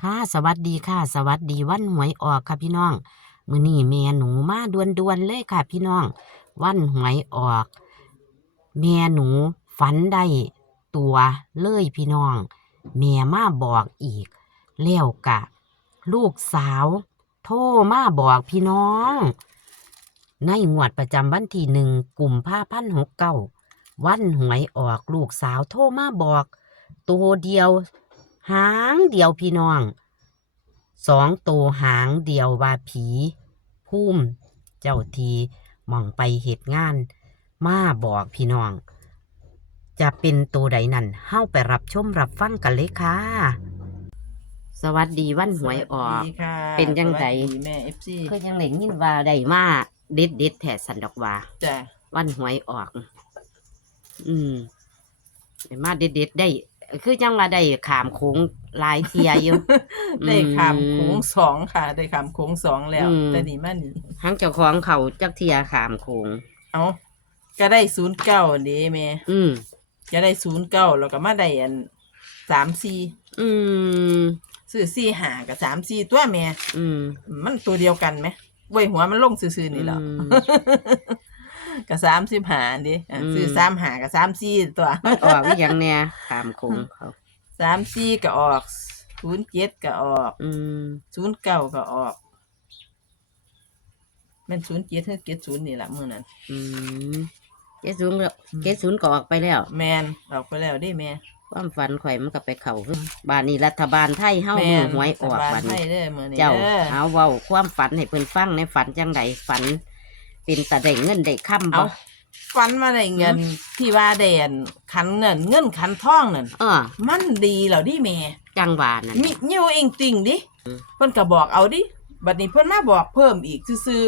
ค่ะสวัสดีค่ะ สวัสดีวันหวยออกค่ะพี่น้อง มือนี้แม่หนูมาด่วนๆเลยค่ะพี่น้อง วันหวยออกแม่หนูฝันได้ตัวเลยพี่น้องแม่มาบอกอีกแล้วกะ ลูกสาว โทรมาบอกพี่น้อง ในงวดประจำวันที่หนึ่งกลุ่มผ้าพันหกเก้าวันหวยออกลูกสาวโทรมาบอก ตัวเดียว หางเดียวพี่น้องสองตัวหางเดียวว่าผีพุ่มเจ้าทีมองไปเหตุงาน มาบอกพี่น้อง จะเป็นตัวใดนั่นเฮ้าไปรับชมรับฟังกันเลยค่ะ สวัสดีวันหวยออกสวัสดีค่ะเป็นจังใดสวัสดีแม่เอฟซีก็ยังเหล่งยินว่าได้มาเด็ดเด็ดๆแถสันดอกว่าจ้ะวันหวยออก อืมได้มาเด็ดเด็ดๆได้ คือจังว่าได้ขามโค้งหลายเทียอยู่ ได้ขามอืมโค้งสองค่ะ ได้ขามโค้งสองแล้ว อืม แต่นี่มานี่ทั้งเจ้าของเขาจักเทียขามโค้งเอาก็ได้ศูนย์เก้าดีแม่อืมจะได้ศูนย์เก้าแล้วก็มาได้อันสามสี่อืม ซื้อสี่หากับสามสี่ตัวแม่ อืมมันตัวเดียวกันไหมไว้หัวมันลงซื่อๆนี่แหละอืม กับสามสิบหาดิอะอืม ซื้อสามหากับสามสี่ตัวมันออกวิยังเนี่ยขามโค้งเขา สามสี่ก็ออกศูนย์เจ็ดก็ออกอืมศูนย์เก้าก็ออกแมันศูนย์เจ็ดถึงเจ็ดศูนย์นี่แหละมือนั้นอืมเจ็ดศูนย์ก็เจ็ดศูนย์ก็ออกไปแล้ว แมนออกไปแล้วได้แม่ความฝันข่อยมันก็ไปเข่าคือบ้านนี้รัฐบาลไทยเฮ้าแมมือนหวยออกสบายบัดให้นี้เด้อมือนี้เจ้าเด้อ เอาเว้าความฝันให้เพิ่นฟังในฝันจังใดฝัน เป็นตะได้เงินได้ค่ำเอาบ่ฟันมาได้เงินที่ว่าแดนขันเงินเงินขันทองนั่นเออ มันดีแล้วดิแม่จังหวานั่นมีเงี้ยวเองติ่งดิอืมเพิ่นก็บอกเอาดิบัดนี้เพิ่นมาบอกเพิ่มอีกซื่อ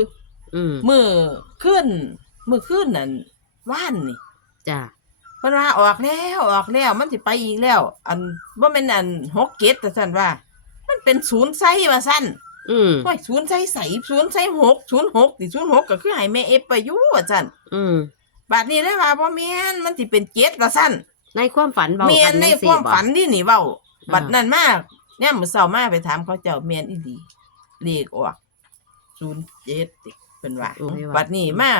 อืมๆมือขึ้นมือขึ้นนั่นว่านนี่ จ้าเพิ่นว่าออกแล้วออกแล้วมันสิไปอีกแล้ว อันบ่แม่นอันหกเกตแต่ซั่นว่า มันเป็นศูนย์ไซว่าซั่น อืมโอ้ยศูนย์ไซใสศูนย์ไซหกศูนย์หกติศูนย์หกก็คือให้แม่เอฟไปอยู่ว่าซั่นอืมบัดนี้เลยว่าบ่แม่นมันสิเป็นเกตว่าซั่นในความฝันเบาแม่นในจังคซี่วามบ่ฝันนี่นี่เว้าอ่าบัดนั้นมากเนี่ยมื้อเช้ามาไปถามเขาเจ้าแม่นอีหลีเลขออก07ติเพิ่นว่าโอ้ยว่าบัดนี้มา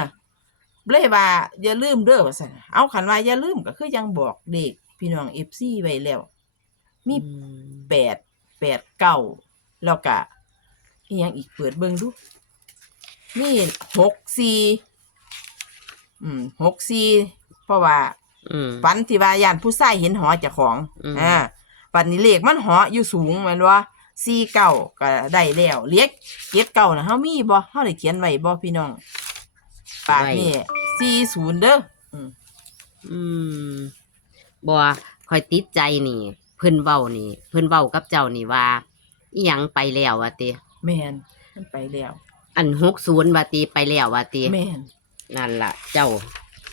เลยว่าอย่าลืมเด้อว่าซั่นเอาคันว่าอย่าลืมก็คือยังบอกเด็กพี่น้อง FC ไว้แล้ว มีอืมแปดแปดเก้าแล้วก็ อีหยังอีกเปิดเบิ่งดู นี่หกสี่อืมหกสี่เพราะว่าอืม ฝันที่ว่าย่านผู้ชายเห็นหอเจ้าของอืม อ่าปันนี้เลขมันหออยู่สูงแมันว่าสี่เก้าก็ได้แล้วเลียกเจ็ดเก้านะเฮามีบ่เฮาได้เขียนไว้บ่พี่น้องปากนี่สี่ศูนย์เด้ออืม อืมบ่คอยติดใจนี่ เพิ่นเว้านี่ เพิ่นเว้ากับเจ้านี่ว่า อีหยังไปแล้วว่าติ แม่นมันไปแล้วอัน60ว่าติไปแล้วว่าติแม่นนั่นล่ะ เจ้า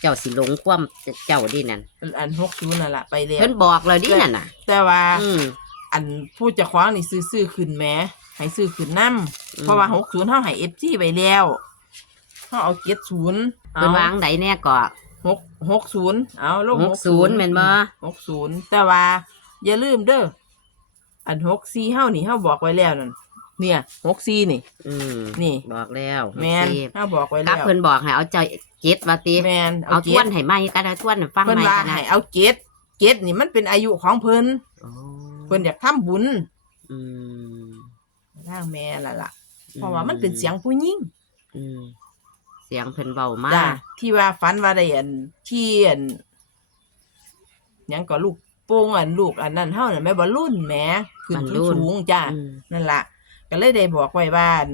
เจ้าสิหลงความเจ้าดินั่นอันหกศูนย์นั่นล่ะไปแล้วเพิ่นบอกแล้วดินั่นน่ะ แต่ว่าอืม อันผู้เจะคว้าของนี่ซื้อซื้อขึ้นแหม้ให้ซื้อขึ้นนํอืม เพราะว่าหกศูนย์เฮาให้ FG ไปแล้วเฮาเอาเจ็ดศูนย์เพิ่นวางไดแน่ก็หกหกศูนย์เอาลงหกศูนย์แม่นบ่ หกศูนย์แต่ว่า อย่าลืมเด้ออันหกซีเฮานี่เฮาบอกไว้แล้วนั่น เนี่ยหกซีนี่ อืมนี่ บอกแล้วแมนสิเฮาบอกไว้กัแล้บวเพิ่นบอกให้เอาเจ้าเจ็ดว่าติแมนเอาทเจ็วดนให้ไหมก็ได้ทวนให้ฟังเพิ่นไหมว่ากันนะให้เอาเจ็ดเจ็ดนี่มันเป็นอายุของเพิ่นโอ้เพิ่นอยากทำบุญอืมทางแม่ล่ะล่ะ เพราะว่ามันเป็นเสียงผู้หญิงอืมเสียงเพิ่นเบามาจ้ากที่ว่าฝันว่าได้อันที่อันหยังก็ลูกโป่งอันลูกอันนั้นเฮาน่ะแม่บ่รุ่นแหมขึ้นสูงๆจ้าอืมนั่นล่ะ ก็เลยได้บอกไว้ว่าอัน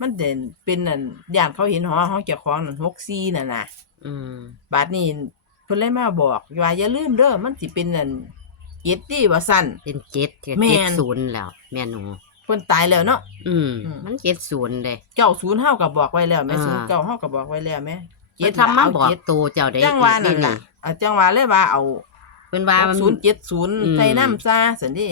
มันเด่นเป็นอันย่านเขาเห็นหอห้องเจ้าของนั่น64นั่นน่ะ อืม บาดนี้เพิ่นเลยมาบอกว่าอย่าลืมเด้อมันสิเป็นอันเจ็ดดีว่าซั่น เป็นเจ็ดเจ็ดแม่น เจ็ดศูนย์แล้ว แม่หนู เพิ่นตายแล้วเนาะ อืม อืม มันเจ็ดศูนย์เลย เก้าศูนย์เฮาก็บอกไว้แล้วแม่อ่า ศูนย์เก้าเฮาก็บอกไว้แล้วแม่เจ็ดทำมาบอกเจ็ดตัวเจ้าได้จังหวะนั่นอีกล่ะอะจังหวะเลยว่าเอาเพิ่นว่ามัน ศูนย์เจ็ดศูนย์อืม ใส่น้ำซาสันดิ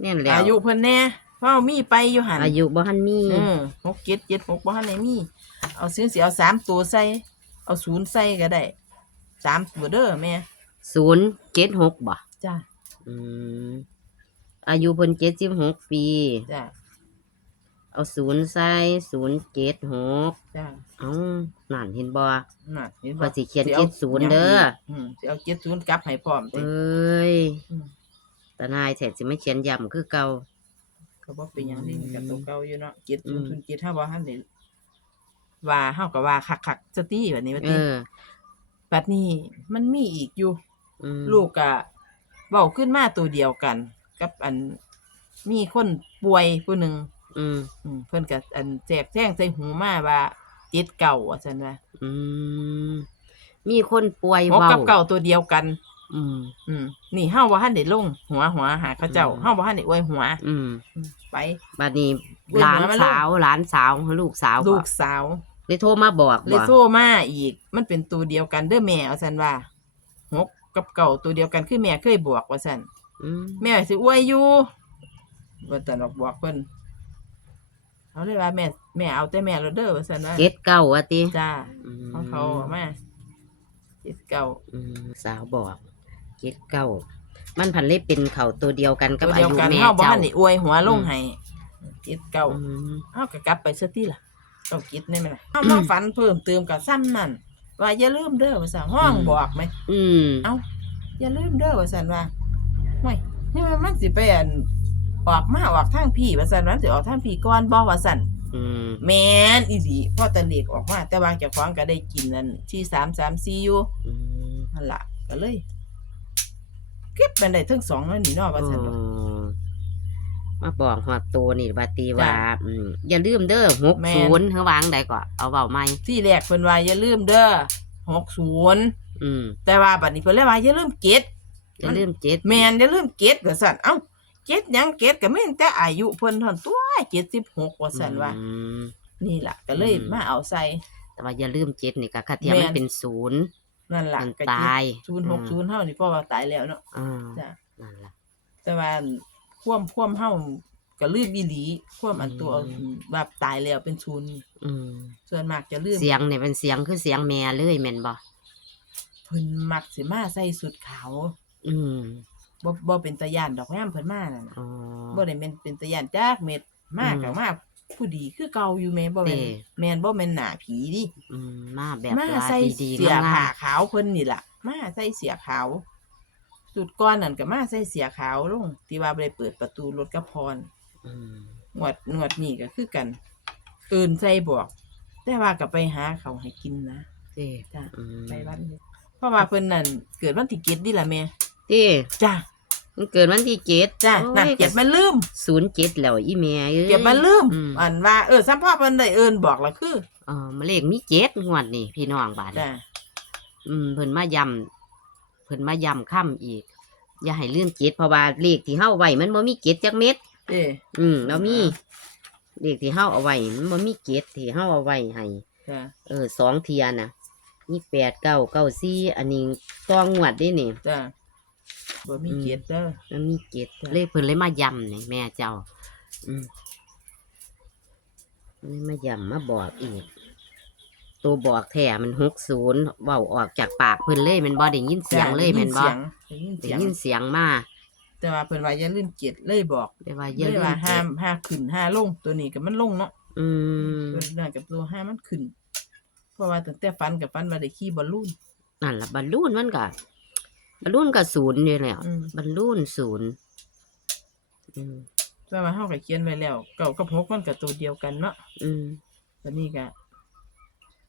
เนี่ยแหล้วอายุเพิ่นแน่เพราะมีไปอยู่หันอายุบ่ทันมีอืมหกเจ็ดเจ็ดหกบ่ทันได้มี เอาซื้อสิเอาสามตัวใส่ เอาศูนย์ใส่ก็ได้สามตัวเด้อแม่ศูนย์เจ็ดหกบ่จ้าอืมอายุเพิ่นเจ็ดสิบหกปีจ้ะเอาศูนย์ใส่ศูนย์เจ็ดหกจ้ะเอานั่นเห็นบ่น่ะเห็นว่าบ่สิเขียนอา70เด้ออืมสิเอาเจ็ดศูนย์กลับให้พร้อมเอติ้ย อืม ตานายแท้สิไม่เขียนย้ำคือเก่า ก็บ่เป็นหยังนี่อืม กับตัวเก่าอยู่เนาะเจ็ดอืศูนมย์ศูนย์เจ็ดถ้าบ่ทันได้ว่าเฮาก็ว่าคักๆสติแบบนี้ว่าเอติอ บัดนี้มันมีอีกอยู่ อืมลูกก็เว้าขึ้นมาตัวเดียวกัน กับอันมีคนป่วยผู้หนึงอืมอืมเพิ่นก็อันแจกแจ้งใส่หูมาว่าเจ็ดเก่าว่าซั่นว่าอืมมีคนป่วยหกเว้ากับเก่าตัวเดียวกัน อืม อืมนี่เฮาบ่ทันได้ลงหัวหัวหาเขาเจ้าอืม เฮาบ่ทันได้อวยหัว อืมอืมไป บัดนี้เว้ยหลานมามาสาวหลานสาวลูกสาวลูบ่กสาวเลยโทรมาบอกเลบ่ยโทรมาอีก มันเป็นตัวเดียวกันเด้อแม่ว่าซั่นว่าหกกับเก่าตัวเดียวกันคือแม่เคยบอกว่าซั่นอืมแม่สิอวยอยู่ว่าแต่นอกบอกเพิ่นเอาเลยว่าแม่แม่เอาแต่แม่แล้วเด้อว่าซั่นว่าเจ็ดเก้าว่าติจ้าอืมของเขาเอามาเจ็ดเก่าอืมสาวบอก เจ็ดเก้ามันพันเล่เป็นเขาตัวเดียวกันกับตัวอาเดียวยุกันแม่เฮาบ่เจ้าทันได้อวยหัวลงอืมให้เจ็ดเก่าอืมเฮาก็กลับไปซะติล่ะต้องคิดได้ไหมล่ะเฮามาฝันเพิ่มเติมกับซ้ำนั่นว่าอย่าลืมเด้อว่าซั่นห้องบอกไหมอืมเอ้าอย่าลืมเด้อว่าซั่นว่าห่วยนี่มันมันสิไปอันออกมาออกทางพี่ว่าซั่นมันสิออกทางพี่ก่อนบ่ว่าซั่นอืมแม่นอีหลีพอตะเล็กออกมาแต่ว่าเจ้าของก็ได้กินนั่นที่334อยู่อืมนั่นล่ะก็เลย เก็บมันได้ทั้งสองนั่นนี่เนาะว่าซั่นอ๋เนาะอมาบอกหัวตัวนี่บาตีว่าจ้ะอืมอย่าลืมเด้อหกแม่ศูนน ย์เฮาวางใดก็เอาเบาไหมที่แรกเพิ่นว่าอย่าลืมเด้อ60อืมแต่ว่าบัดนี้เพิ่นเลยว่าอย่าลืมเก็ด อย่าลืมเจ็ดแม่นอย่าลืมเก็ดว่าซั่นเอ้าเก็ดหยังเก็ดก็แม่นแต่อายุเพิ่นเท่านั้นตัว76ว่าซั่นว่าอืม นี่ล่ะก็เลยอืม มาเอาใส่ แต่ว่าอย่าลืมเจ็ดนี่ก็คาเทียมแม่มันน เป็นศูนย์ นั่นล่ะมันก็ตายศูนย์หกศูนย์เฮานี่เพราะว่าตายแล้วเนาะอ่าจ้ะนั่นล่ะแต่ว่าความความเฮาก็ลืมอีหลีความอันตัวอืมแบบตายแล้วเป็นศูนย์อืมส่วนมากจะลืมเสียงเนี่ยเป็นเสียงคือเสียงแม่เลยแม่นบ่เพิ่นมักสิมาใส่สุดขาวอืมบ่บ่เป็นตาย่านดอกแม่มเพิ่นมานั่นน่ะอ๋อ บ่ได้แม่นเป็นตาย่านจักเม็ดมากอืมก็มา ผู้ดีคือเก่าอยู่แม่บ่แม่นเด้ แม่นบ่แม่นหน้าผีดิอืมมาแบบมาว่าใส่ดีๆเสียงาผ้ามขาวเพิ่นนี่ล่ะมาใส่เสียขาวสุดก้อนนั่นก็มาใส่เสียขาวลงที่ว่าบ่ได้เปิดประตูรถกระพร ๆอืมหนวดหนวดนี่ก็คือกันเอินใส่บอก แต่ว่าก็ไปหาเขาวให้กินนะเด้จ้ะอืมไปวันนี้เพราะว่าเพิ่นนั่นเกิดวันที่เจ็ดนี่ล่ะแม่เด้จ้า มันเกิดวันที่เจ็ดจ้านั่นเก็บมาลืมศูนย์เจ็ดแล้วอีแม่เอ้ยเก็บมาลืมอืมอันว่าเออสัมพ่อเพิ่นได้เอินบอกละคืออ๋อมาเลขมีเจ็ดงวดนี่พี่น้องบาดนี้จ้าอืมเพิ่นมาย้ำเพิ่นมาย้ำค่ำอีก อย่าให้ลืมเจ็ดเพราะว่าเลขที่เฮาไว้มันบ่มีเจ็ดจักเม็ดเอ้อืมแล้วมีเลขที่เฮาเอาไว้มันบ่มีเจ็ดที่เฮาเอาไว้ให้จ้าเออสองเทียน่ะมีแปดเก้าเก้าสี่อันนี้ต้องงวดเด้นี่จ้า บ่มีอืมเกียรติเด้อมันมีเจ็ดเลขเพิ่นเลยมาย้ำนี่แม่เจ้า อืมเลยมาย้ำมาบอกอีก ตัวบอกแท้มันหกศูนย์เว้าออกจากปากเพิ่นเลยแมันบ่ได้ยินเสียงเลยแม่นบ่ได้ยินได้เสียงยินเสียงมาแต่ว่าเพิ่นว่าอย่าลืมเกียรติเลยบอกได้ว่าอเลย่ายลืมว่าเจ็ห้าดมห้าขึ้นห้าลงตัวนี้ก็มันลงเนาะอืมเพิ่นน่ากับตัวห้ามันขึ้น เพราะว่าตั้งแต่ฟันกับฟันว่าได้ขี่บอลลูนนั่นล่ะบอลลูนมันก็ บอลลูนก็ศูนย์อยู่แล้วอืม บอลลูนศูนย์อืมแต่ว่าเฮาก็เขียนไว้แล้วเก่ากับหกมันก็ตัวเดียวกันเนาะอืมตอนนี้ก็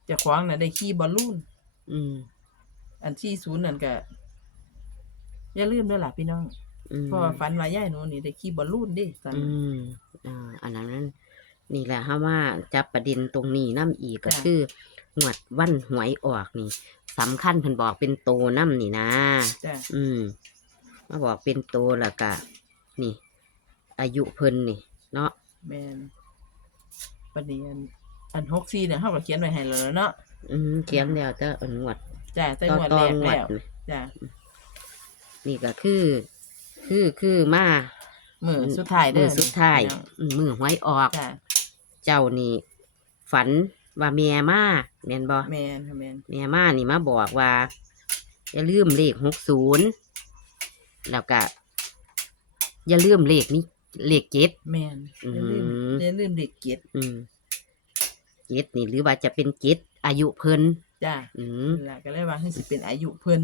เจะขวางน่ะได้ขี่บอลลูน อืมอันที่ศูนย์นั่นก็อย่าลืมเด้อล่ะพี่น้อง อืมเพราะว่าฝันว่าย่ายหนูนี่ได้ขี่บอลลูนเด้ตอนอืนั้น มอ่าอันนั้น นี่แหละฮะว่าจับประเด็นตรงนี้น้ำอีกก็จ้ะ คือหวดวันหวยออกนี่ สำคัญเพิ่นบอกเป็นโตน้ำนี่นะ จ้ะอืมมาบอกเป็นโตแล้วก็นี่ อายุเพิ่นนี่ เนาะแม่นประเดี๋ยวอันอัน64เนี่ยเฮาก็เขียนไว้ให้แล้วเนาะอืมเขียนแล้วแต่อันงวดจ้ะแต่ต่องวดต่อแรกงวดแล้วนี่จ้ะนี่ก็คือ คือคือมามื้อสุดท้ายเด้มืออสุดท้ายพี่น้องอืมมือหวยออก จ้ะเจ้านี่ฝัน ว่าเมียมาแม่นบ่แม่นค่ะแม่นเมียมานี่มาบอกว่าอย่าลืมเลขหกศูนย์แล้วก็อย่าลืมเลขนี้เลขเจ็ด แม่นอย่าลืมอืมอย่าลืมเด็กเกียรติอืมเจ็ดนี่หรือว่าจะเป็นเจ็ดอายุเพิ่นจ้าอืมนั่นล่ะก็เลยว่าให้สิเป็นอายุเพิ่น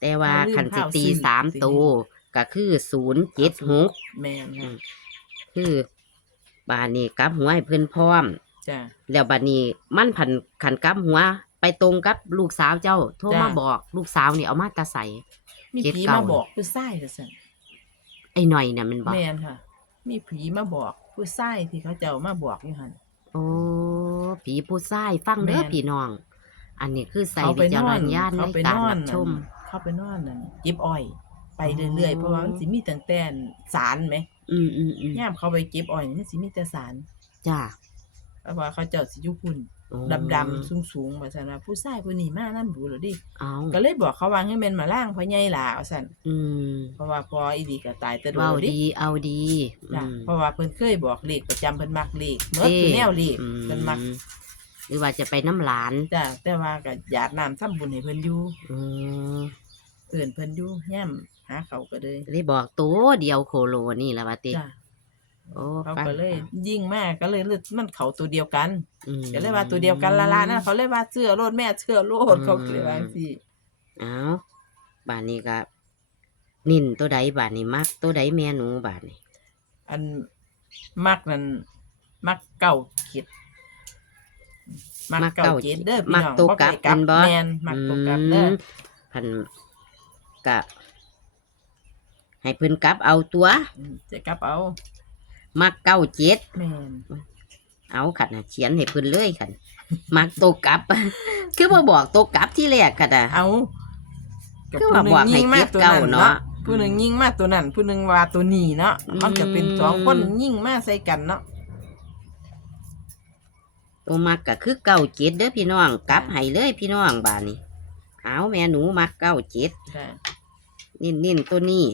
แต่ว่าอย่าลืมคันสิตีข้าวสิ้นสามสิ ตัวก็คือศูนย์เจ็ดหก แม่นค่ะคือบานนี้กลับหัวให้เพิ่นพร้อม จ้าแล้วบานนี้มันผันขันกลับหัว ไปตรงกับลูกสาวเจ้า โทรจ้ะมาบอกลูกสาวนี่เอามาแตาใส่มีเจ็ดผีเก้า มาบอกผู้ชายจังซั่นไอ้หน่อยน่ะมันบอกแม่นค่ะ มีผีมาบอกผู้ชายที่เขาเจ้ามาบอกอยู่หั่น โอ้ผีผู้ชายฟังเด้อแม่น พี่น้อง อันนี้คือใส่เขาไปวิจานรอนณญาณในเขาไปการนอนรับชม นั่นเขาไปนอนนั่นจิบอ้อย ไปอ๋อเรื่อยๆเพราะว่ามันสิมีตั้งแต่สารไหมอืมอืมอืมย่ามเขาไปเก็บอ้อยนี่มันสิมีแต่สารจ้า เพราะว่าเขาเจ้าสิอยู่พุ่นโอ้ดำๆสูงๆว่าซั่นว่าผู้ชายผู้นี้มานำดูแล้วดิเอาก็เลยบอกเขาว่าให้แม่นมาล่างพ่อใหญ่ล่ะว่าซั่นอืมเพราะว่าพออีดีก็ตายแต่โดเว้านดิดีเอาดีจ้ะอืมเพราะว่าเพิ่นเคยบอกเลขประจำเพิ่นมักเลขเมื่อเด้คือแนวเลขอืเพิ่นมักหรือว่าจะไปน้ำหลานจ้ะแต่ว่าก็หยาดน้ำทำบุญให้เพิ่นอยู่อืมเอิ้นเพิ่นอยู่ย่ํหาเขาก็เลยเลยบอกตัวเดียวโคโลนี่แหละวะติจ้ะ โอ้เขาฟังก็เลย ยิ่งมากก็เลยเลือกมันเขาตัวเดียวกันอืม ก็เลยว่าตัวเดียวกันละละนะเขาเลยว่าเชื่อโลดแม่เชื่อโลดเขาก็เลยว่าสิเอาบ้านนี้ก็นินตัวใดบ้านนี้มัก ตัวใดแม่หนูบ้านนี้อันมักนั่นมักเก่าเจ็ดมักเก่าเจ็ดเด้อพี่มักน้องตัวบ่กลับไกลับแม่นบ่แมนมักตัวกลับเด้อมพันกะให้เพิ่นกลับเอาตัว อืมจะกลับเอา มักเก้าเจ็ดแมนเอาขันน่ะเขียนให้เพิ่นเลยขันมักตัวกลับ คือบ่บอกตัวกลับที่แรกขันอะเอาคือว่าบอกให้เก็บเก่าเนาะผู้หนึ่งยิงมาตัวนั้นผู้หนึ่งว่าตัวนี้เนาะอืมมันก็เป็นสองคนยิงมาใส่กันเนาะ ตัวมักก็คือเก้าเจ็ดเด้อพี่น้องกลับให้เลยพี่น้องบ้านนี้เอาแม่หนูมักเก้าเจ็ดจ้ะนิ่นนิ่นตัวนี้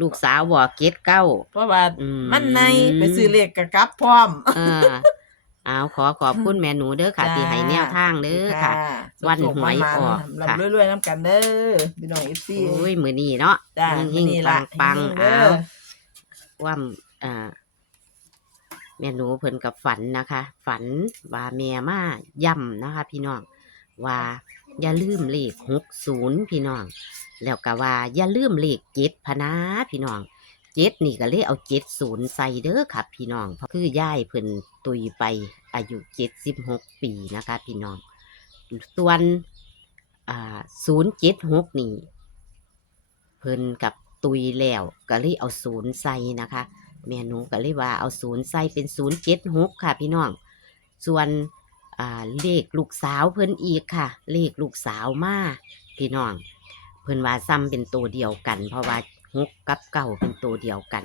ลูกสาวบอกเจ็ดเก้า เพราะว่าอืม มันในไปซื้อเลขกับกลับพร้อมเออเอาขอขอบคุณแม่หนูเด้อค่ะจ้าที่ให้แนวทางเด้อค่ะ วันหวยออกลำค่ะรวยๆน้ำกันเด้อพี่น้องเอฟซี โอ้ยมือนี้เนาะจ้าหิ่งนี่ๆล่ะปังๆเด้เอาอ ว่าอ่าแม่หนูเพิ่นกับฝันนะคะ ฝันว่าแม่มาย่ำนะคะ พี่น้องว่า อย่าลืมเลขหกศูนย์พี่น้อง แล้วก็ว่าอย่าลืมเลขเจ็ดพนะพี่น้องเจ็ดนี่ก็เลยเอาเจ็ดศูนย์ใส่เด้อค่ะพี่น้อง เพราะคือย่ายเพิ่นตุยไปอายุเจ็ดสิบหกปีนะคะพี่น้อง ส่วนศูนย์เจ็ดหกนี่เพิ่นกับตุยแล้วก็เลยเอาศูนย์ใส่นะคะแม่นูก็เลยว่าเอาศูนย์ใส่เป็นศูนย์เจ็ดหกค่ะพี่น้อง ส่วน อ่าเลขลูกสาวเพิ่นอีกค่ะ เลขลูกสาวมาพี่น้อง เพิ่นว่าซ้ำเป็นตัวเดียวกัน เพราะว่าหกกับเก่าเป็นตัวเดียวกัน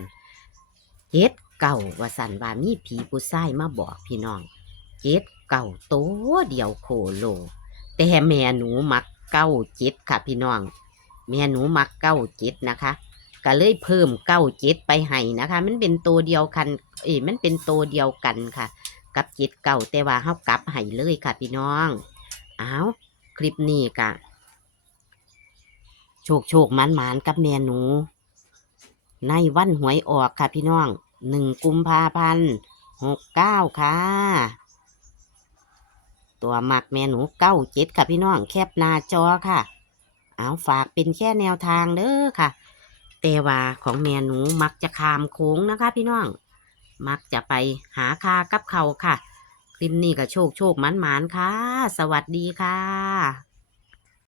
เจ็ดเก่าว่าสันว่ามีผีผู้ชายมาบอกพี่น้องเจ็ดเก่าตัวเดียวโคโล แต่แม่หนูมักเก้าเจ็ดค่ะพี่น้อง แม่หนูมักเก้าเจ็ดนะคะก็เลยเพิ่มเก้าเจ็ดไปให้นะคะ มันเป็นตัวเดียวกัน เอ้มันเป็นตัวเดียวกันค่ะ กับเจ็ดเก่าแต่ว่าเฮากลับให้เลยค่ะพี่น้องอ้าวคลิปนี้กะโชคโชคมันมันกับแม่หนู ในวันหวยออกค่ะพี่น้องหนึ่งกุมภาพันธ์หกเก้าค่ะ ตัวหมักแม่หนูเก้าเจ็ดค่ะพี่น้องแคบหน้าจอค่ะ เอาฝากเป็นแค่แนวทางเด้อค่ะ แต่ว่าของแม่หนูมักจะขามโค้งนะคะพี่น้อง มักจะไปหาคากับเขาค่ะ คลิปนี้ก็โชคโชคมันมานค่ะ สวัสดีค่ะ